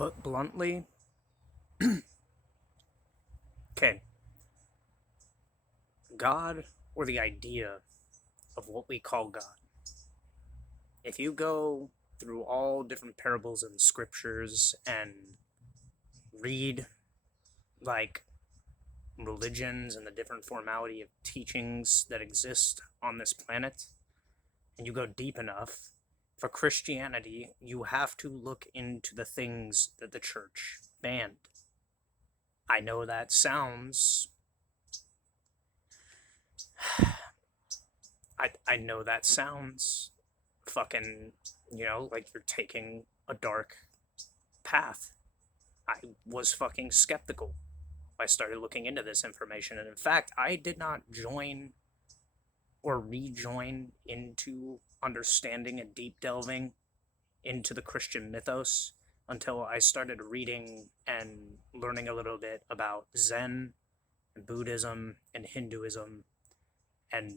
Put bluntly, okay, God, or the idea of what we call God. If you go through all different parables in the scriptures and read like religions and the different formality of teachings that exist on this planet, and you go deep enough, for Christianity, you have to look into the things that the church banned. I know that sounds I know that sounds fucking, like you're taking a dark path. I was fucking skeptical. I started looking into this information, and in fact, I did not join or rejoin into understanding and deep delving into the Christian mythos until I started reading and learning a little bit about Zen and Buddhism and Hinduism and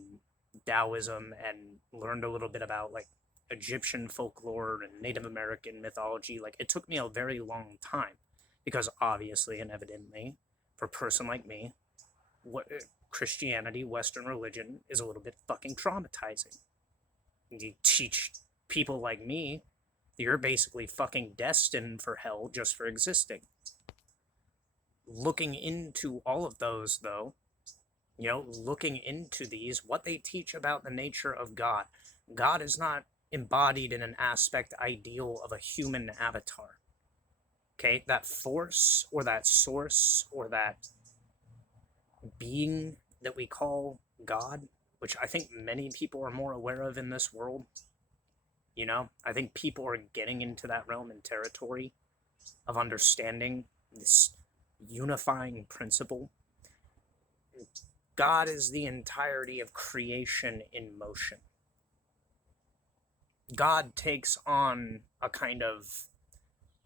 Taoism, and learned a little bit about like Egyptian folklore and Native American mythology. Like, it took me a very long time because obviously and evidently, for a person like me, what Christianity, Western religion, is a little bit fucking traumatizing. You teach people like me that you're basically fucking destined for hell just for existing. Looking into all of those, though, looking into these, what they teach about the nature of God. God is not embodied in an aspect ideal of a human avatar. Okay, that force or that source or that being that we call God, which I think many people are more aware of in this world. I think people are getting into that realm and territory of understanding this unifying principle. God is the entirety of creation in motion. God takes on a kind of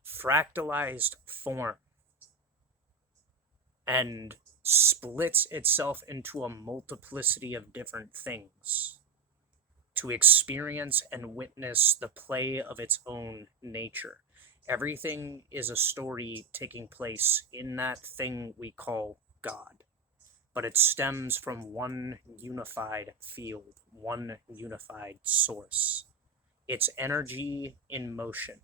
fractalized form and splits itself into a multiplicity of different things to experience and witness the play of its own nature. Everything is a story taking place in that thing we call God, but it stems from one unified field, one unified source. It's energy in motion.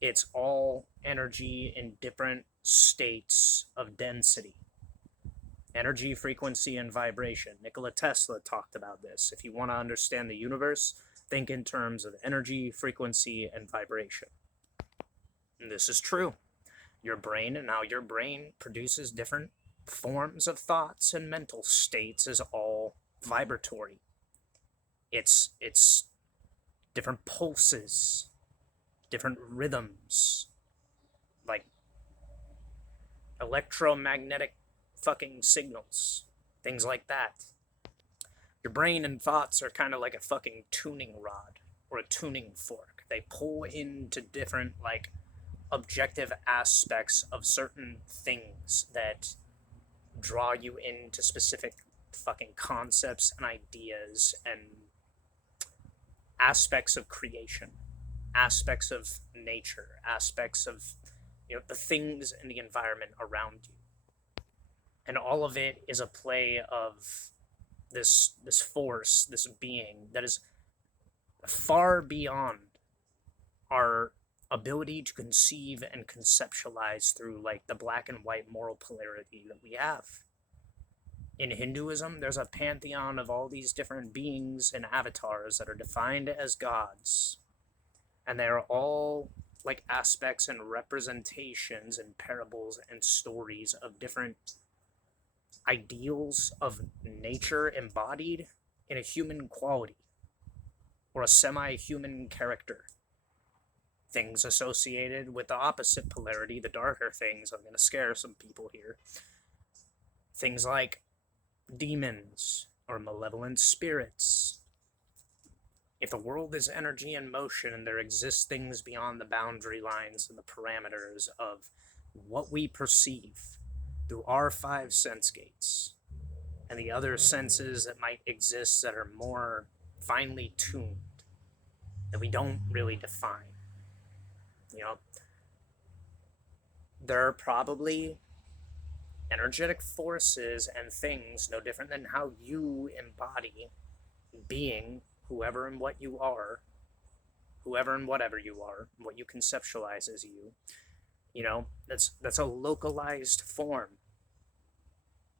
It's all energy in different states of density. Energy, frequency, and vibration. Nikola Tesla talked about this. If you want to understand the universe, think in terms of energy, frequency, and vibration. And this is true. Your brain and how your brain produces different forms of thoughts and mental states is all vibratory. It's different pulses, different rhythms, like electromagnetic fucking signals, things like that. Your brain and thoughts are kind of like a fucking tuning rod or a tuning fork. They pull into different, like, objective aspects of certain things that draw you into specific fucking concepts and ideas and aspects of creation, aspects of nature, aspects of the things in the environment around you. And all of it is a play of this force, this being that is far beyond our ability to conceive and conceptualize through like the black and white moral polarity that we have. In Hinduism, there's a pantheon of all these different beings and avatars that are defined as gods. And they're all like aspects and representations and parables and stories of different ideals of nature embodied in a human quality or a semi-human character. Things associated with the opposite polarity, the darker things. I'm going to scare some people here. Things like demons or malevolent spirits. If the world is energy in motion and there exist things beyond the boundary lines and the parameters of what we perceive through our five sense gates and the other senses that might exist that are more finely tuned, that we don't really define. there are probably energetic forces and things no different than how you embody being whoever and what you are, whoever and whatever you are, what you conceptualize as you. You know, that's a localized form.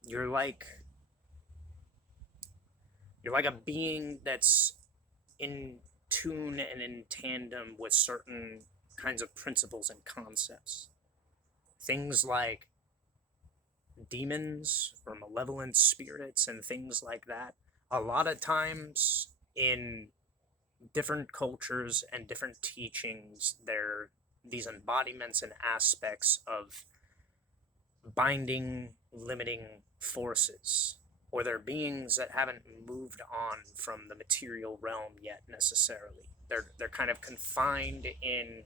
You're like you're like a being that's in tune and in tandem with certain kinds of principles and concepts. Things like demons or malevolent spirits and things like that. A lot of times in different cultures and different teachings, they're these embodiments and aspects of binding, limiting forces, or they're beings that haven't moved on from the material realm yet necessarily. They're kind of confined in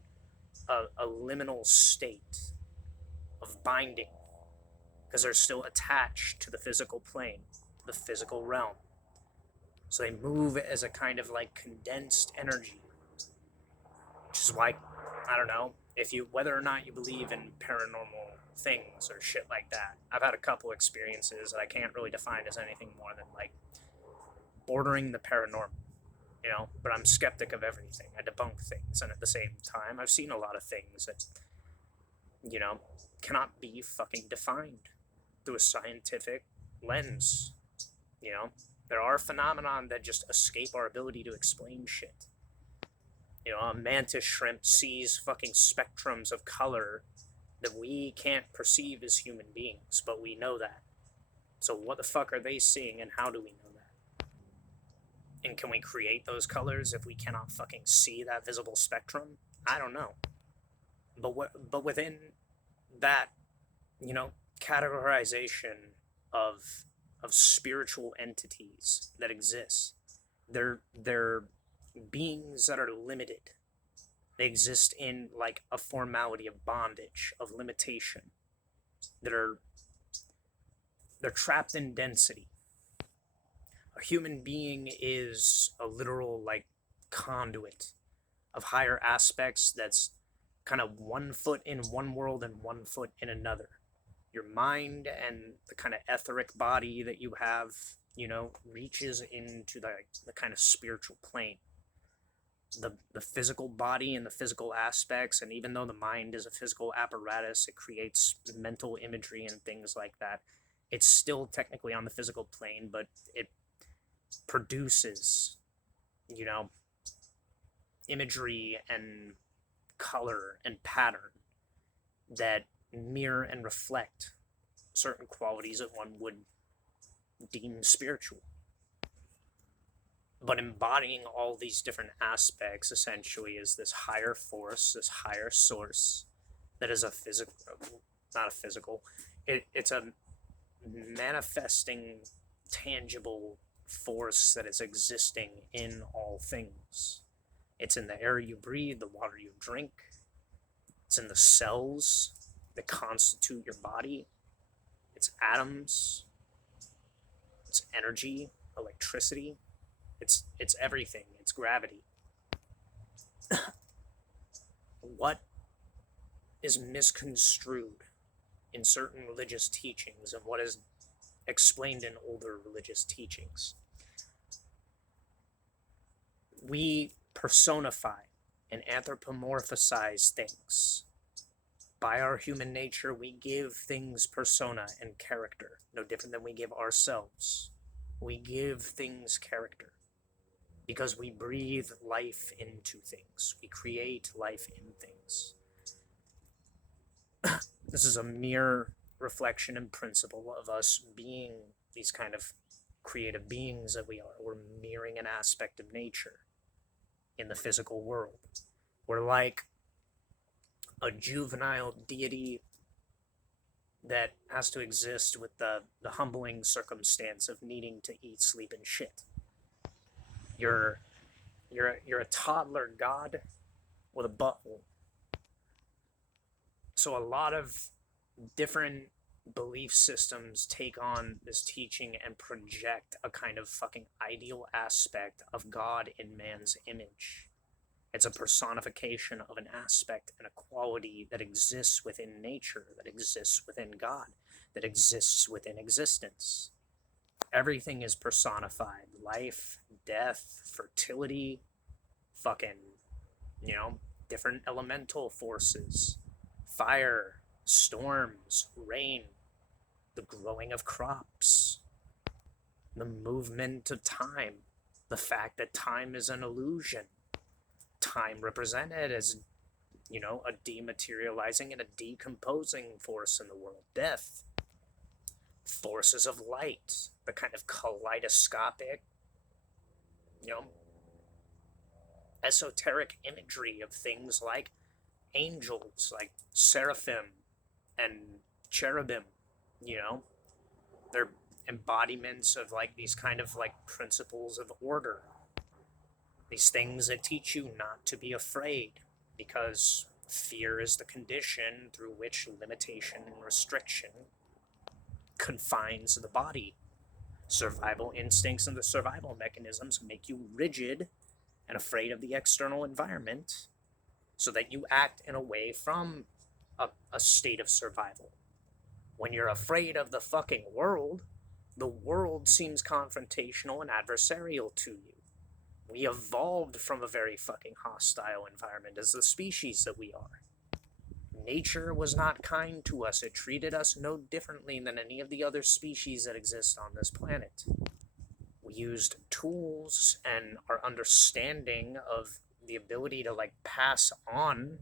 a liminal state of binding because they're still attached to the physical plane, the physical realm. So they move as a kind of like condensed energy, which is why, I don't know, if you, whether or not you believe in paranormal things or shit like that. I've had a couple experiences that I can't really define as anything more than like bordering the paranormal, you know, but I'm skeptic of everything. I debunk things, and at the same time, I've seen a lot of things that, you know, cannot be fucking defined through a scientific lens. You know, there are phenomena that just escape our ability to explain shit. You know, a mantis shrimp sees fucking spectrums of color that we can't perceive as human beings, but we know that. So what the fuck are they seeing, and how do we know that? And can we create those colors if we cannot fucking see that visible spectrum? I don't know. But within that, you know, categorization of spiritual entities that exist, they're beings that are limited. They exist in like a formality of bondage, of limitation. That are they're trapped in density. A human being is a literal like conduit of higher aspects that's kind of 1 foot in one world and 1 foot in another. Your mind and the kind of etheric body that you have, you know, reaches into the kind of spiritual plane. The physical body and the physical aspects, and even though the mind is a physical apparatus, it creates mental imagery and things like that. It's still technically on the physical plane, but it produces, you know, imagery and color and pattern that mirror and reflect certain qualities that one would deem spiritual. But embodying all these different aspects essentially is this higher force, this higher source that is a physical, not a physical, it's a manifesting, tangible force that is existing in all things. It's in the air you breathe, the water you drink, it's in the cells that constitute your body, it's atoms, it's energy, electricity. It's everything. It's gravity. What is misconstrued in certain religious teachings and what is explained in older religious teachings? We personify and anthropomorphize things. By our human nature, we give things persona and character, no different than we give ourselves. We give things character because we breathe life into things. We create life in things. This is a mere reflection and principle of us being these kind of creative beings that we are. We're mirroring an aspect of nature in the physical world. We're like a juvenile deity that has to exist with the humbling circumstance of needing to eat, sleep, and shit. You're a toddler god with a butthole. So a lot of different belief systems take on this teaching and project a kind of fucking ideal aspect of God in man's image. It's a personification of an aspect and a quality that exists within nature, that exists within God, that exists within existence. Everything is personified. Life, death, fertility, fucking, you know, different elemental forces, fire, storms, rain, the growing of crops, the movement of time, the fact that time is an illusion, time represented as, a dematerializing and a decomposing force in the world, death, forces of light, the kind of kaleidoscopic, you know, esoteric imagery of things like angels, like seraphim and cherubim, you know, they're embodiments of like these kind of like principles of order, these things that teach you not to be afraid, because fear is the condition through which limitation and restriction confines the body. Survival instincts and the survival mechanisms make you rigid and afraid of the external environment so that you act in a way from a state of survival. When you're afraid of the fucking world, the world seems confrontational and adversarial to you. We evolved from a very fucking hostile environment as the species that we are. Nature was not kind to us. It treated us no differently than any of the other species that exist on this planet. We used tools and our understanding of the ability to like pass on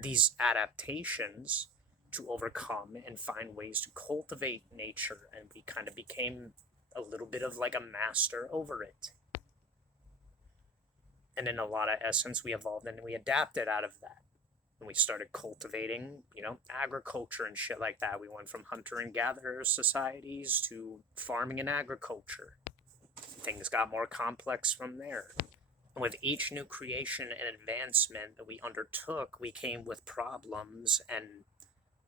these adaptations to overcome and find ways to cultivate nature, and we kind of became a little bit of like a master over it. And in a lot of essence, we evolved and we adapted out of that. And we started cultivating, agriculture and shit like that. We went from hunter and gatherer societies to farming and agriculture. Things got more complex from there. And with each new creation and advancement that we undertook, we came with problems and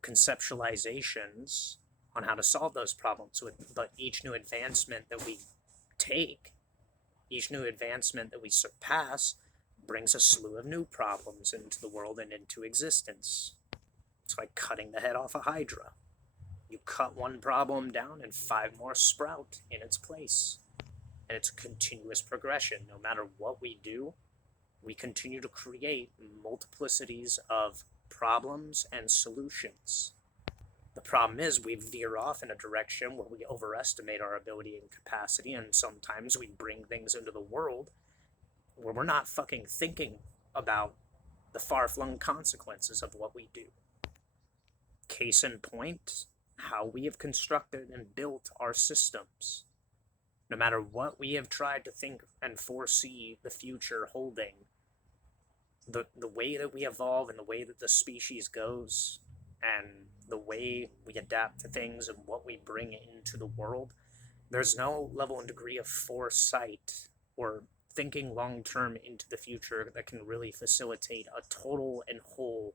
conceptualizations on how to solve those problems. But each new advancement that we take, each new advancement that we surpass, brings a slew of new problems into the world and into existence. It's like cutting the head off a hydra. You cut one problem down and 5 more sprout in its place. And it's a continuous progression. No matter what we do, we continue to create multiplicities of problems and solutions. The problem is we veer off in a direction where we overestimate our ability and capacity, and sometimes we bring things into the world where we're not fucking thinking about the far-flung consequences of what we do. Case in point, how we have constructed and built our systems. No matter what we have tried to think and foresee the future holding, the way that we evolve and the way that the species goes and the way we adapt to things and what we bring into the world, there's no level and degree of foresight or thinking long-term into the future that can really facilitate a total and whole,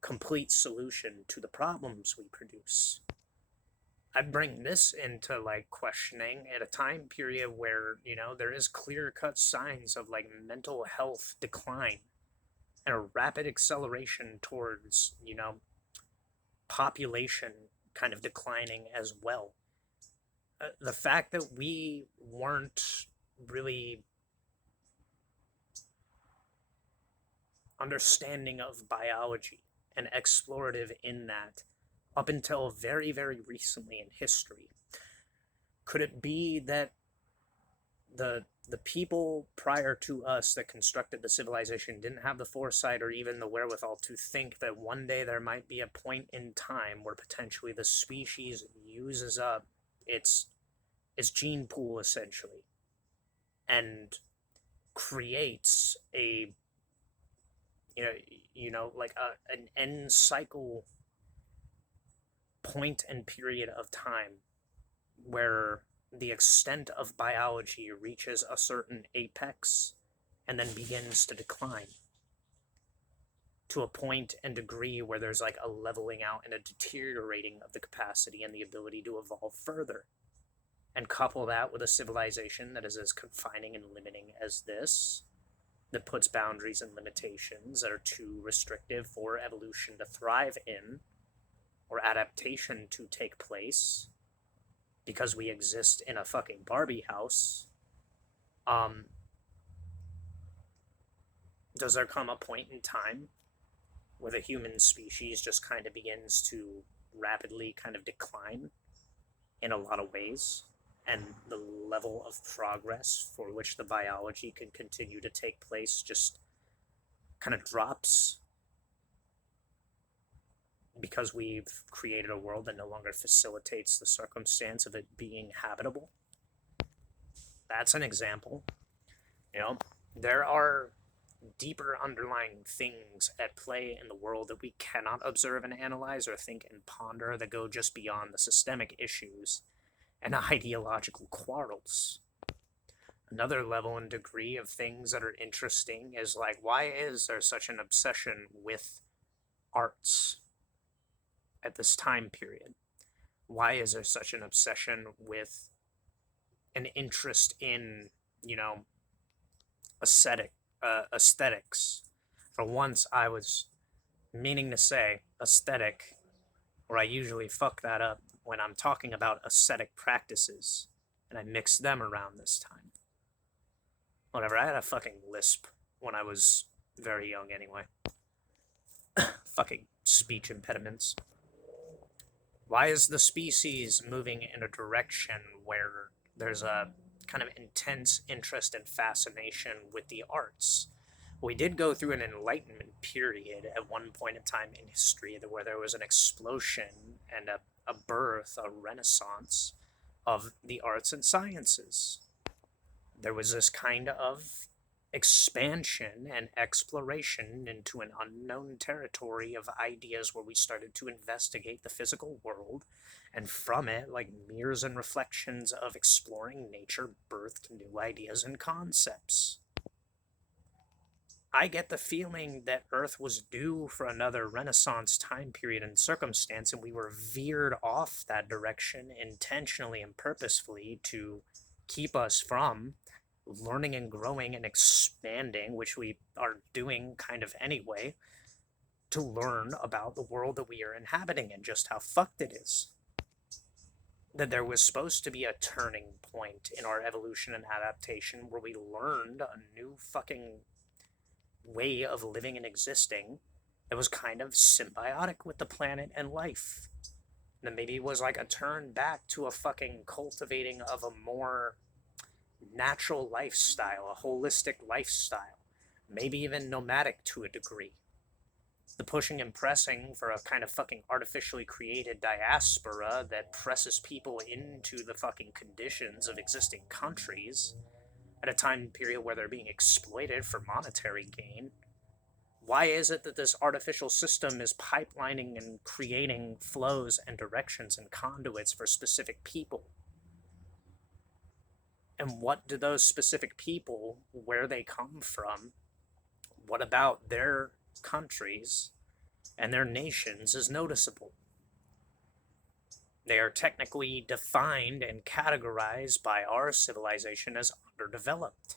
complete solution to the problems we produce. I bring this into like questioning at a time period where, there is clear-cut signs of like mental health decline and a rapid acceleration towards, population kind of declining as well. The fact that we weren't really understanding of biology and explorative in that up until very, very recently in history. Could it be that the people prior to us that constructed the civilization didn't have the foresight or even the wherewithal to think that one day there might be a point in time where potentially the species uses up its gene pool essentially and creates a like an end cycle point and period of time where the extent of biology reaches a certain apex and then begins to decline to a point and degree where there's like a leveling out and a deteriorating of the capacity and the ability to evolve further. And couple that with a civilization that is as confining and limiting as this, that puts boundaries and limitations that are too restrictive for evolution to thrive in, or adaptation to take place, because we exist in a fucking Barbie house, um, does there come a point in time where the human species just kind of begins to rapidly kind of decline in a lot of ways, and the level of progress for which the biology can continue to take place just kind of drops because we've created a world that no longer facilitates the circumstance of it being habitable? That's an example. You know, there are deeper underlying things at play in the world that we cannot observe and analyze or think and ponder that go just beyond the systemic issues and ideological quarrels. Another level and degree of things that are interesting is like, why is there such an obsession with arts at this time period? Why is there such an obsession with an interest in, you know, aesthetics? For once, I was meaning to say aesthetic, or I usually fuck that up when I'm talking about ascetic practices, and I mixed them around this time. Whatever, I had a fucking lisp when I was very young anyway. Fucking speech impediments. Why is the species moving in a direction where there's a kind of intense interest and fascination with the arts? We did go through an enlightenment period at one point in time in history where there was an explosion and a birth, a renaissance of the arts and sciences. There was this kind of expansion and exploration into an unknown territory of ideas where we started to investigate the physical world, and from it, like mirrors and reflections of exploring nature, birthed new ideas and concepts. I get the feeling that Earth was due for another Renaissance time period and circumstance, and we were veered off that direction intentionally and purposefully to keep us from learning and growing and expanding, which we are doing kind of anyway, to learn about the world that we are inhabiting and just how fucked it is. That there was supposed to be a turning point in our evolution and adaptation where we learned a new fucking way of living and existing that was kind of symbiotic with the planet and life. And then maybe it was like a turn back to a fucking cultivating of a more natural lifestyle, a holistic lifestyle, maybe even nomadic to a degree. The pushing and pressing for a kind of fucking artificially created diaspora that presses people into the fucking conditions of existing countries at a time period where they're being exploited for monetary gain. Why is it that this artificial system is pipelining and creating flows and directions and conduits for specific people? And what do those specific people, where they come from, what about their countries and their nations is noticeable? They are technically defined and categorized by our civilization as underdeveloped.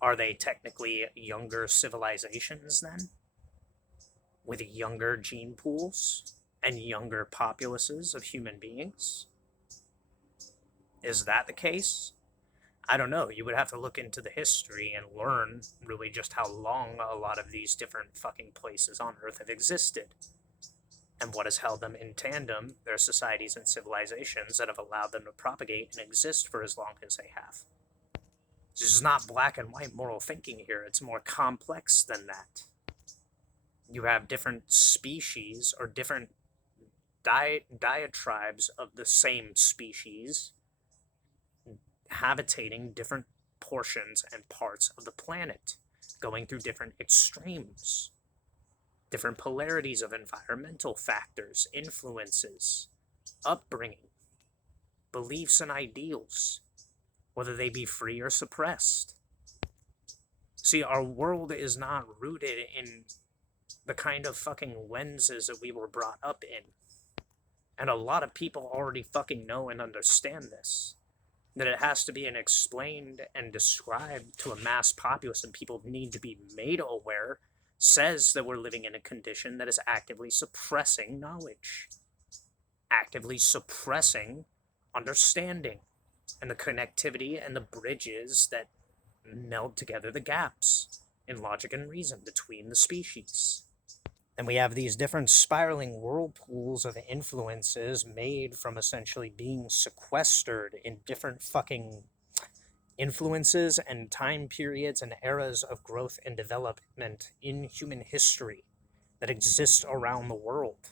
Are they technically younger civilizations then? With younger gene pools and younger populaces of human beings? Is that the case? I don't know. You would have to look into the history and learn really just how long a lot of these different fucking places on Earth have existed. And what has held them in tandem, their societies and civilizations that have allowed them to propagate and exist for as long as they have. This is not black and white moral thinking here. It's more complex than that. You have different species or different diatribes of the same species habitating different portions and parts of the planet, going through different extremes, different polarities of environmental factors, influences, upbringing, beliefs and ideals, whether they be free or suppressed. See, our world is not rooted in the kind of fucking lenses that we were brought up in. And a lot of people already fucking know and understand this. that it has to be explained and described to a mass populace and people need to be made aware, says that we're living in a condition that is actively suppressing knowledge, actively suppressing understanding and the connectivity and the bridges that meld together the gaps in logic and reason between the species. And we have these different spiraling whirlpools of influences made from essentially being sequestered in different fucking influences and time periods and eras of growth and development in human history that exist around the world.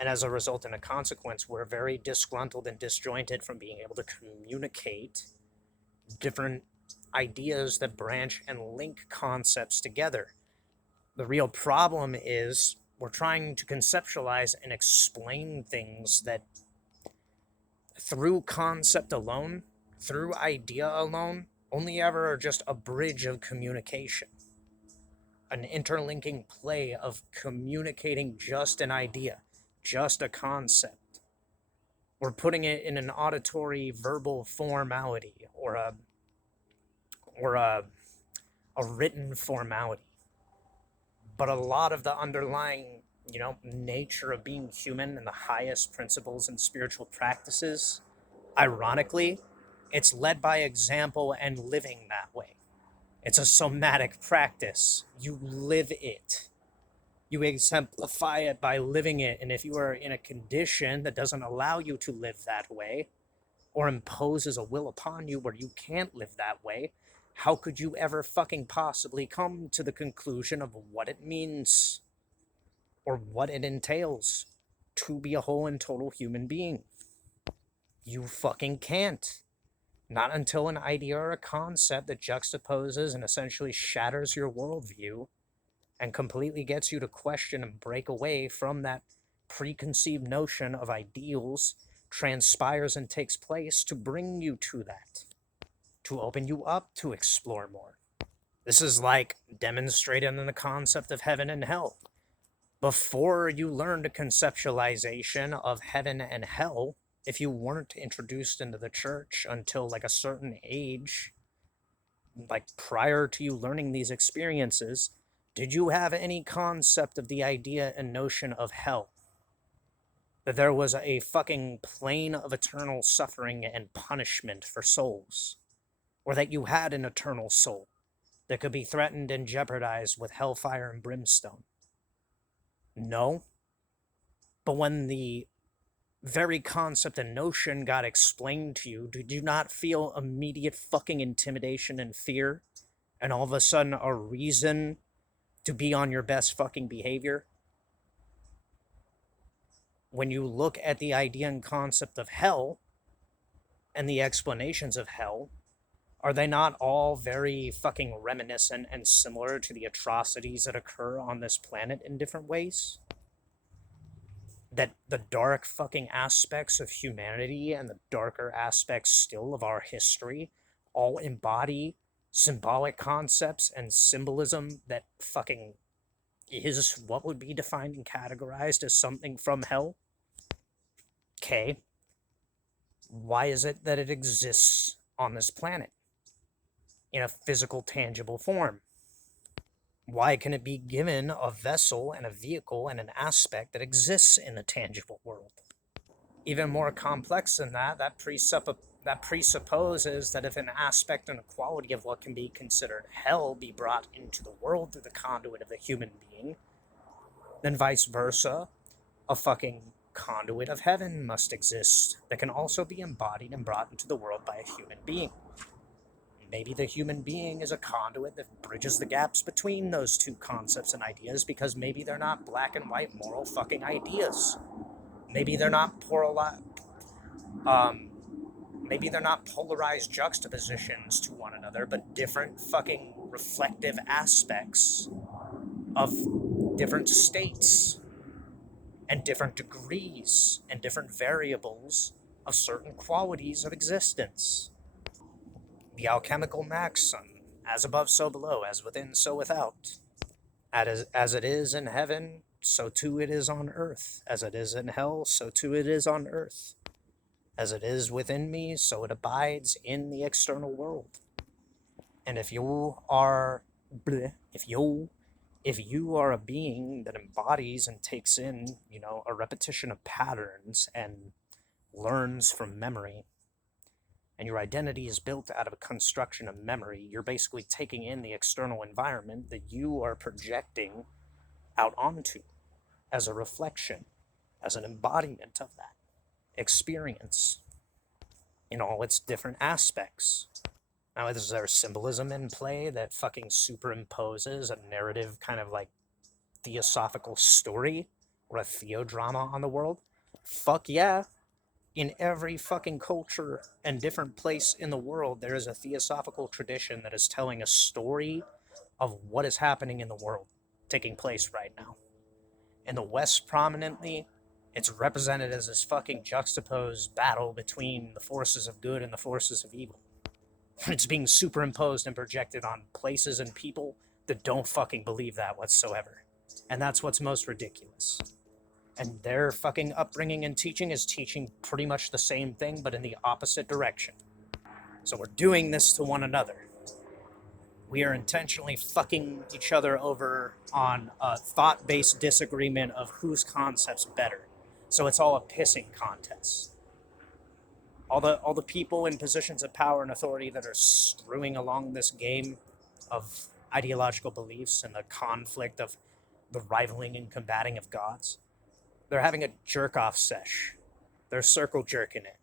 And as a result and a consequence, we're very disgruntled and disjointed from being able to communicate different ideas that branch and link concepts together. The real problem is we're trying to conceptualize and explain things that through concept alone, through idea alone, only ever are just a bridge of communication. An interlinking play of communicating just an idea, just a concept. We're putting it in an auditory verbal formality or a written formality. But a lot of the underlying, nature of being human and the highest principles and spiritual practices, ironically, it's led by example and living that way. It's a somatic practice. You live it. You exemplify it by living it. And if you are in a condition that doesn't allow you to live that way, or imposes a will upon you where you can't live that way, how could you ever fucking possibly come to the conclusion of what it means or what it entails to be a whole and total human being? You fucking can't. Not until an idea or a concept that juxtaposes and essentially shatters your worldview and completely gets you to question and break away from that preconceived notion of ideals transpires and takes place to bring you to that, to open you up to explore more. This is like demonstrated in the concept of heaven and hell. Before you learned a conceptualization of heaven and hell, if you weren't introduced into the church until like a certain age, like prior to you learning these experiences, did you have any concept of the idea and notion of hell? That there was a fucking plane of eternal suffering and punishment for souls? Or that you had an eternal soul that could be threatened and jeopardized with hellfire and brimstone? No. But when the very concept and notion got explained to you, did you not feel immediate fucking intimidation and fear? And all of a sudden a reason to be on your best fucking behavior? When you look at the idea and concept of hell and the explanations of hell, are they not all very fucking reminiscent and similar to the atrocities that occur on this planet in different ways? That the dark fucking aspects of humanity and the darker aspects still of our history all embody symbolic concepts and symbolism that fucking is what would be defined and categorized as something from hell? Okay. Why is it that it exists on this planet in a physical, tangible form? Why can it be given a vessel and a vehicle and an aspect that exists in the tangible world? Even more complex than that, that presupposes that if an aspect and a quality of what can be considered hell be brought into the world through the conduit of the human being, then vice versa, a fucking conduit of heaven must exist that can also be embodied and brought into the world by a human being. Maybe the human being is a conduit that bridges the gaps between those two concepts and ideas, because maybe they're not black and white moral fucking ideas. Maybe they're not maybe they're not polarized juxtapositions to one another, but different fucking reflective aspects of different states and different degrees and different variables of certain qualities of existence. The alchemical maxim, as above, so below, as within, so without. As it is in heaven, so too it is on earth. As it is in hell, so too it is on earth. As it is within me, so it abides in the external world. And if you are, if you are a being that embodies and takes in, a repetition of patterns and learns from memory, and your identity is built out of a construction of memory, you're basically taking in the external environment that you are projecting out onto as a reflection, as an embodiment of that experience in all its different aspects. Now, is there symbolism in play that fucking superimposes a narrative kind of like theosophical story or a theodrama on the world? Fuck yeah. In every fucking culture and different place in the world, there is a theosophical tradition that is telling a story of what is happening in the world taking place right now. In the West, prominently, it's represented as this fucking juxtaposed battle between the forces of good and the forces of evil. It's being superimposed and projected on places and people that don't fucking believe that whatsoever. And that's what's most ridiculous. And their fucking upbringing and teaching is teaching pretty much the same thing, but in the opposite direction. So we're doing this to one another. We are intentionally fucking each other over on a thought-based disagreement of whose concept's better. So it's all a pissing contest. All the people in positions of power and authority that are screwing along this game of ideological beliefs and the conflict of the rivaling and combating of gods, they're having a jerk-off sesh. They're circle jerking it.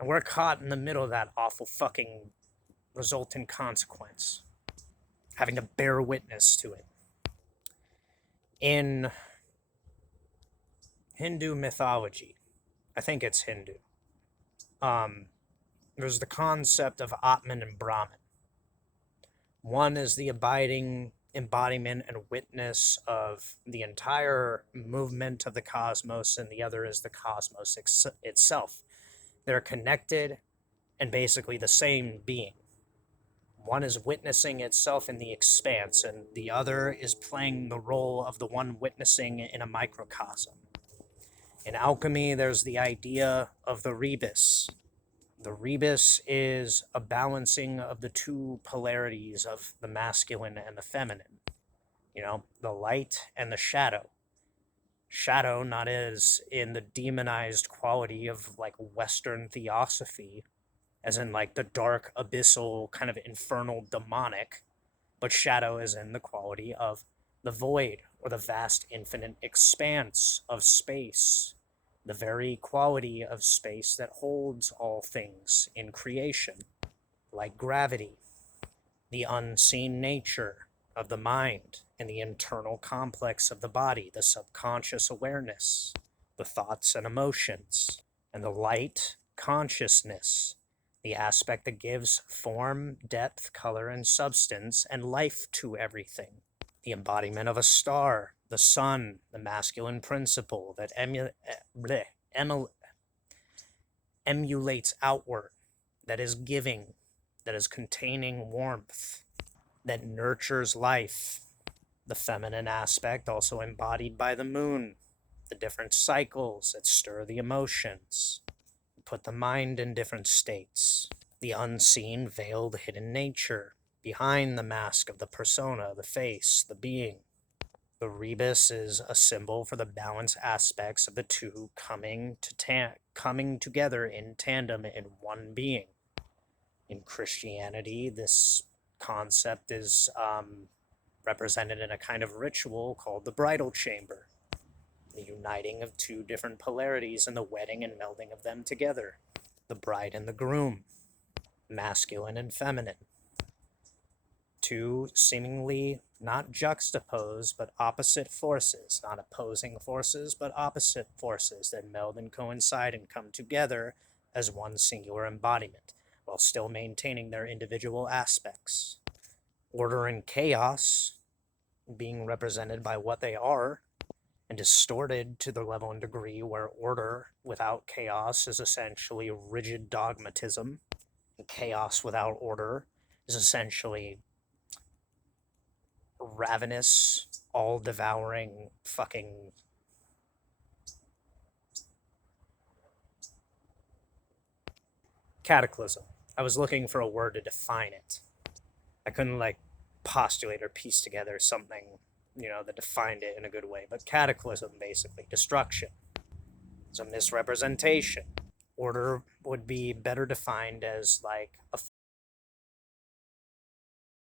And we're caught in the middle of that awful fucking resultant consequence, having to bear witness to it. In Hindu mythology, I think it's Hindu, there's the concept of Atman and Brahman. One is the abiding embodiment and witness of the entire movement of the cosmos, and the other is the cosmos itself. They're connected and basically the same being. One is witnessing itself in the expanse, and the other is playing the role of the one witnessing in a microcosm. In alchemy, there's the idea of the rebus. The rebus is a balancing of the two polarities of the masculine and the feminine. The light and the shadow. Shadow, not as in the demonized quality of like Western theosophy, as in like the dark, abyssal, kind of infernal, demonic, but shadow is in the quality of the void or the vast, infinite expanse of space, the very quality of space that holds all things in creation, like gravity, the unseen nature of the mind and the internal complex of the body, the subconscious awareness, the thoughts and emotions, and the light consciousness, the aspect that gives form, depth, color, and substance, and life to everything. The embodiment of a star, the sun, the masculine principle that emulates outward, that is giving, that is containing warmth, that nurtures life. The feminine aspect, also embodied by the moon, the different cycles that stir the emotions, put the mind in different states. The unseen, veiled, hidden nature, behind the mask of the persona, the face, the being. The rebus is a symbol for the balance aspects of the two coming together in tandem in one being. In Christianity, this concept is represented in a kind of ritual called the bridal chamber, the uniting of two different polarities and the wedding and melding of them together. The bride and the groom, masculine and feminine. Two seemingly not juxtaposed, but opposite forces, not opposing forces, but opposite forces that meld and coincide and come together as one singular embodiment, while still maintaining their individual aspects. Order and chaos being represented by what they are, and distorted to the level and degree where order without chaos is essentially rigid dogmatism, and chaos without order is essentially ravenous, all-devouring fucking Cataclysm. I was looking for a word to define it. I couldn't like postulate or piece together something, that defined it in a good way. But cataclysm, basically, destruction. It's a misrepresentation. Order would be better defined as like a